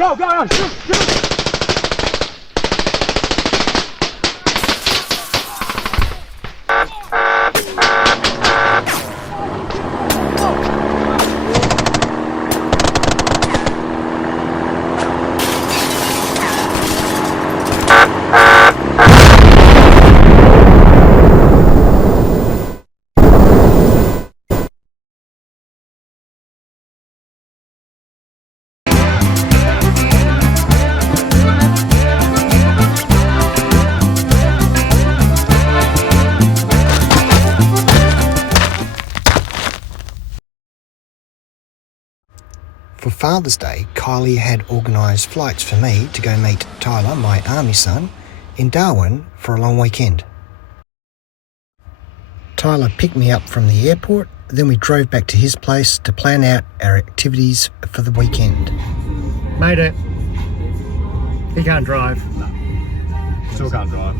Go, go, go, shoot, shoot! For Father's Day, Kilee had organised flights for me to go meet Tyler, my army son, in Darwin for a long weekend. Tyler picked me up from the airport, then we drove back to his place to plan out our activities for the weekend. Made it. He can't drive. No. Still can't drive.